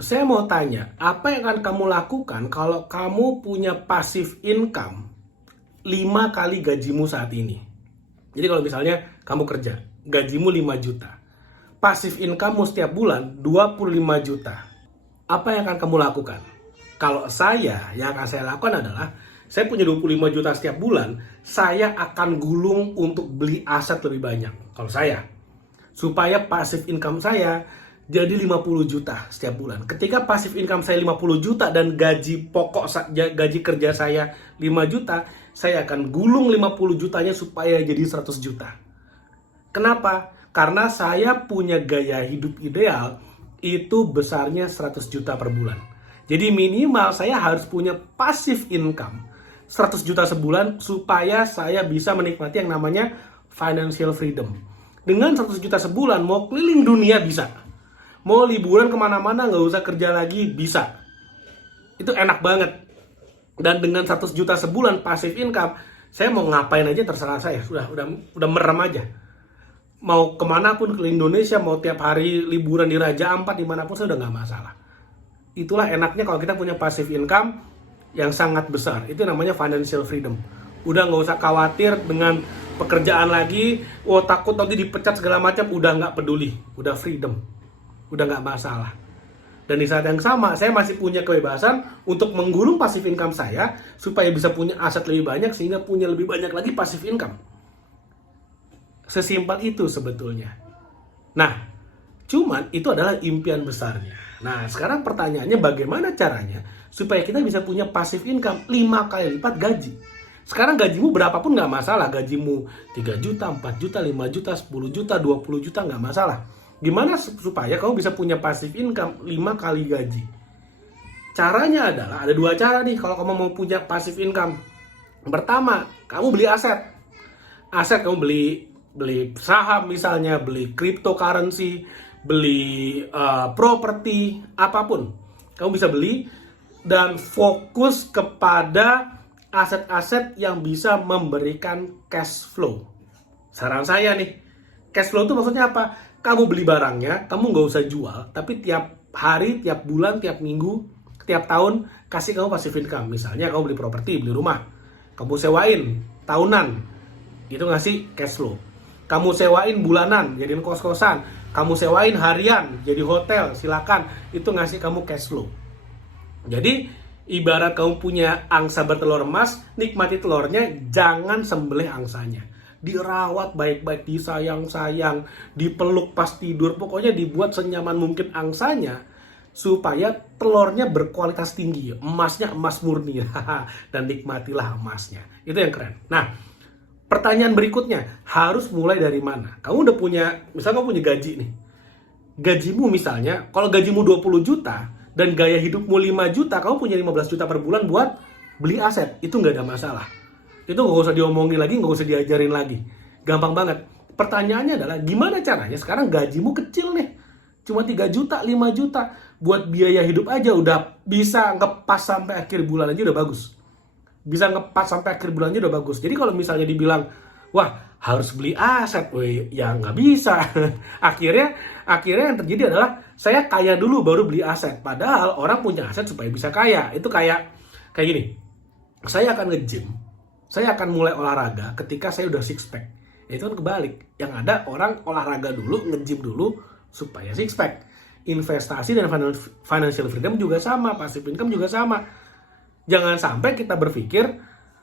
Saya mau tanya, apa yang akan kamu lakukan kalau kamu punya passive income 5 kali gajimu saat ini? Jadi kalau misalnya kamu kerja, gajimu 5 juta. Passive income setiap bulan 25 juta. Apa yang akan kamu lakukan? Kalau yang akan saya lakukan adalah, saya punya 25 juta setiap bulan, saya akan gulung untuk beli aset lebih banyak. Kalau saya, supaya passive income saya jadi 50 juta setiap bulan. Ketika passive income saya 50 juta dan gaji kerja saya 5 juta, saya akan gulung 50 jutanya supaya jadi 100 juta. Kenapa? Karena saya punya gaya hidup ideal itu besarnya 100 juta per bulan. Jadi minimal saya harus punya passive income 100 juta sebulan supaya saya bisa menikmati yang namanya financial freedom. Dengan 100 juta sebulan, mau keliling dunia bisa. Mau liburan kemana-mana nggak usah kerja lagi, bisa. Itu enak banget. Dan dengan 100 juta sebulan passive income, saya mau ngapain aja terserah saya. Udah merem aja. Mau kemana pun ke Indonesia, mau tiap hari liburan di Raja Ampat, dimanapun saya udah nggak masalah. Itulah enaknya kalau kita punya passive income yang sangat besar. Itu namanya financial freedom. Udah nggak usah khawatir dengan pekerjaan lagi, takut nanti dipecat segala macam, udah nggak peduli, udah freedom, udah nggak masalah. Dan di saat yang sama, saya masih punya kebebasan untuk menggulung passive income saya supaya bisa punya aset lebih banyak sehingga punya lebih banyak lagi passive income. Sesimpel itu sebetulnya. Nah, cuman itu adalah impian besarnya. Nah, sekarang pertanyaannya bagaimana caranya supaya kita bisa punya passive income 5 kali lipat gaji. Sekarang gajimu berapapun nggak masalah. Gajimu 3 juta, 4 juta, 5 juta, 10 juta, 20 juta nggak masalah. Gimana supaya kamu bisa punya passive income 5 kali gaji? Caranya adalah, ada 2 cara nih kalau kamu mau punya passive income. Pertama, kamu beli aset. Aset kamu beli saham misalnya, beli cryptocurrency, beli properti, apapun. Kamu bisa beli dan fokus kepada aset-aset yang bisa memberikan cash flow. Saran saya nih, cash flow itu maksudnya apa? Kamu beli barangnya, kamu nggak usah jual, tapi tiap hari, tiap bulan, tiap minggu, tiap tahun kasih kamu passive income. Misalnya kamu beli properti, beli rumah, kamu sewain tahunan, itu ngasih cash flow. Kamu sewain bulanan, jadiin kos-kosan, kamu sewain harian, jadi hotel, silakan, itu ngasih kamu cash flow. Jadi ibarat kamu punya angsa bertelur emas, nikmati telurnya, jangan sembelih angsanya. Dirawat baik-baik, disayang-sayang, dipeluk pas tidur, pokoknya dibuat senyaman mungkin angsanya supaya telurnya berkualitas tinggi, emasnya emas murni. Dan nikmatilah emasnya. Itu yang keren. Nah, pertanyaan berikutnya, harus mulai dari mana? Kamu udah punya, misalnya kamu punya gaji nih. Gajimu misalnya, kalau gajimu 20 juta dan gaya hidupmu 5 juta, kamu punya 15 juta per bulan buat beli aset. Itu nggak ada masalah. Itu nggak usah diomongin lagi, nggak usah diajarin lagi. Gampang banget. Pertanyaannya adalah, gimana caranya sekarang gajimu kecil nih? Cuma 3 juta, 5 juta. Buat biaya hidup aja udah bisa ngepas sampai akhir bulan aja udah bagus. Bisa ngepas sampai akhir bulannya udah bagus. Jadi kalau misalnya dibilang, wah harus beli aset, ya nggak bisa. akhirnya yang terjadi adalah saya kaya dulu baru beli aset. Padahal orang punya aset supaya bisa kaya. Itu kayak gini. Saya akan nge-gym, saya akan mulai olahraga ketika saya udah six pack. Itu kan kebalik. Yang ada orang olahraga dulu, nge-gym dulu supaya six pack. Investasi dan financial freedom juga sama, passive income juga sama. Jangan sampai kita berpikir,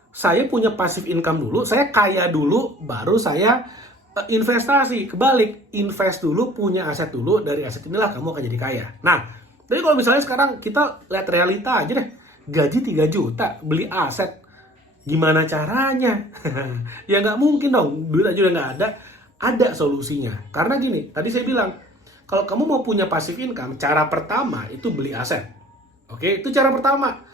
saya punya passive income dulu, saya kaya dulu, baru saya investasi. Kebalik, invest dulu, punya aset dulu, dari aset inilah kamu akan jadi kaya. Nah, jadi kalau misalnya sekarang kita lihat realita aja deh, gaji 3 juta, beli aset, gimana caranya? Ya nggak mungkin dong, duit aja udah nggak ada solusinya. Karena gini, tadi saya bilang, kalau kamu mau punya passive income, cara pertama itu beli aset. Oke, itu cara pertama.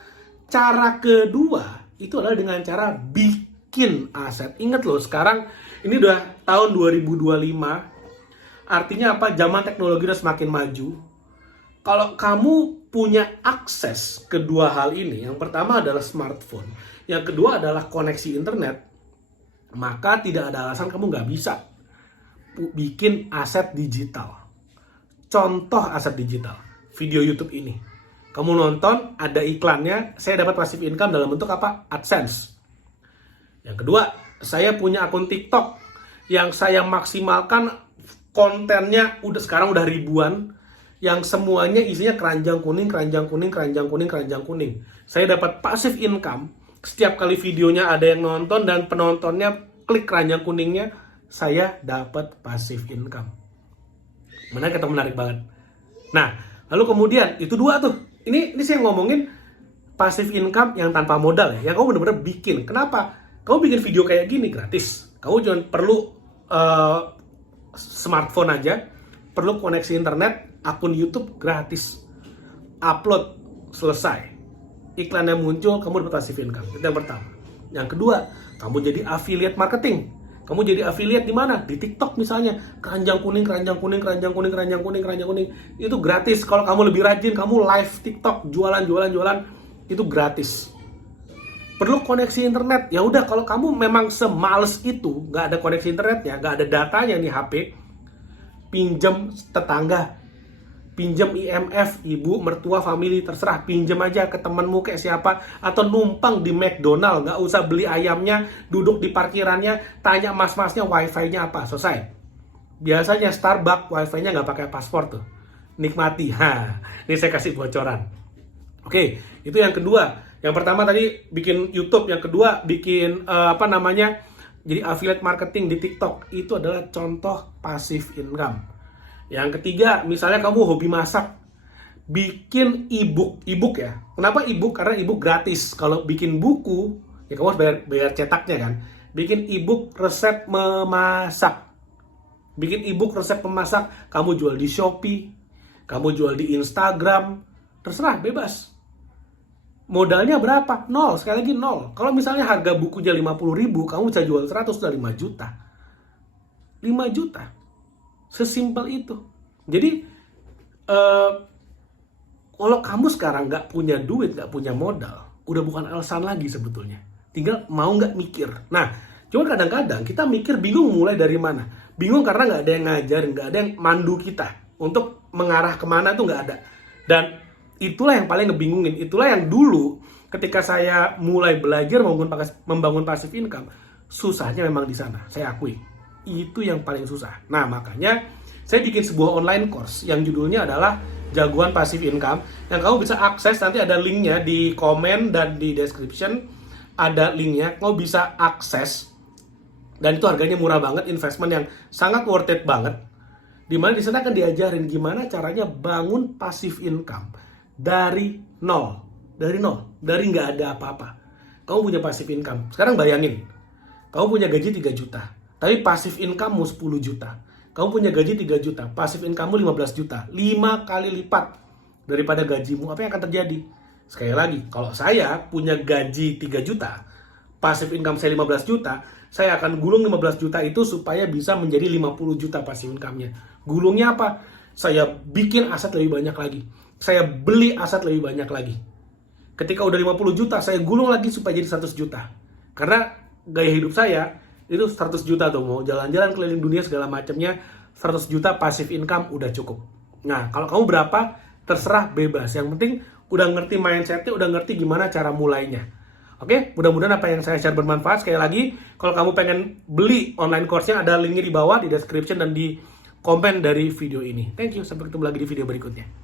Cara kedua itu adalah dengan cara bikin aset. Ingat loh, sekarang ini udah tahun 2025. Artinya apa? Zaman teknologi udah semakin maju. Kalau kamu punya akses kedua hal ini, yang pertama adalah smartphone, yang kedua adalah koneksi internet, maka tidak ada alasan kamu nggak bisa bikin aset digital. Contoh aset digital, video YouTube ini. Kamu nonton, ada iklannya, saya dapat passive income dalam bentuk apa? AdSense. Yang kedua, saya punya akun TikTok yang saya maksimalkan kontennya sekarang udah ribuan, yang semuanya isinya keranjang kuning, keranjang kuning, keranjang kuning, keranjang kuning. Saya dapat passive income setiap kali videonya ada yang nonton dan penontonnya klik keranjang kuningnya, saya dapat passive income. Menarik atau menarik banget? Nah, lalu kemudian itu dua tuh. Ini saya ngomongin passive income yang tanpa modal ya, yang kamu benar-benar bikin. Kenapa? Kamu bikin video kayak gini gratis. Kamu cuma perlu smartphone aja, perlu koneksi internet, akun YouTube gratis. Upload, selesai. Iklannya muncul, kamu dapat passive income. Itu yang pertama. Yang kedua, kamu jadi affiliate marketing. Kamu jadi affiliate di mana? Di TikTok misalnya. Keranjang kuning, keranjang kuning, keranjang kuning, keranjang kuning, keranjang kuning. Itu gratis. Kalau kamu lebih rajin, kamu live TikTok, jualan, itu gratis. Perlu koneksi internet. Ya udah, kalau kamu memang semales itu, nggak ada koneksi internetnya, nggak ada datanya nih HP, pinjam tetangga, pinjam IMF, ibu, mertua, family, terserah, pinjam aja ke temanmu kayak siapa, atau numpang di McDonald, nggak usah beli ayamnya, duduk di parkirannya, tanya mas-masnya wifi-nya apa, selesai. Biasanya Starbucks wifi-nya nggak pakai paspor tuh, nikmati. Ini saya kasih bocoran. Oke, itu yang kedua. Yang pertama tadi bikin YouTube, yang kedua bikin jadi affiliate marketing di TikTok. Itu adalah contoh passive income. Yang ketiga, misalnya kamu hobi masak, bikin ebook ya. Kenapa ebook? Karena ebook gratis. Kalau bikin buku, ya kamu harus bayar cetaknya kan. Bikin ebook resep memasak. Bikin ebook resep memasak, kamu jual di Shopee, kamu jual di Instagram, terserah, bebas. Modalnya berapa? 0, sekali lagi 0. Kalau misalnya harga bukunya 50.000, kamu bisa jual 100, sudah 5 juta. 5 juta. Sesimpel itu. Jadi, kalau kamu sekarang nggak punya duit, nggak punya modal, udah bukan alasan lagi sebetulnya. Tinggal mau nggak mikir. Nah, cuma kadang-kadang kita mikir bingung mulai dari mana. Bingung karena nggak ada yang ngajarin, nggak ada yang mandu kita. Untuk mengarah kemana tuh nggak ada. Dan itulah yang paling ngebingungin. Itulah yang dulu ketika saya mulai belajar membangun passive income, susahnya memang di sana. Saya akui. Itu yang paling susah. Nah, makanya saya bikin sebuah online course yang judulnya adalah Jagoan Passive Income, yang kamu bisa akses. Nanti ada linknya di komen dan di description. Ada linknya, kamu bisa akses. Dan itu harganya murah banget, investment yang sangat worth it banget. Dimana di sana akan diajarin gimana caranya bangun passive income dari nol. Dari nggak ada apa-apa. Kamu punya passive income. Sekarang bayangin, kamu punya gaji 3 juta, tapi passive income-mu 10 juta. Kamu punya gaji 3 juta, passive income-mu 15 juta. 5 kali lipat daripada gajimu. Apa yang akan terjadi? Sekali lagi, kalau saya punya gaji 3 juta, passive income saya 15 juta, saya akan gulung 15 juta itu supaya bisa menjadi 50 juta passive income-nya. Gulungnya apa? Saya bikin aset lebih banyak lagi. Saya beli aset lebih banyak lagi. Ketika udah 50 juta, saya gulung lagi supaya jadi 100 juta. Karena gaya hidup saya itu 100 juta tuh, mau jalan-jalan keliling dunia segala macamnya, 100 juta passive income udah cukup. Nah, kalau kamu berapa, terserah, bebas. Yang penting udah ngerti mindsetnya, udah ngerti gimana cara mulainya. Oke, mudah-mudahan apa yang saya share bermanfaat. Sekali lagi, kalau kamu pengen beli online course-nya, ada linknya di bawah, di description dan di komen dari video ini. Thank you, sampai ketemu lagi di video berikutnya.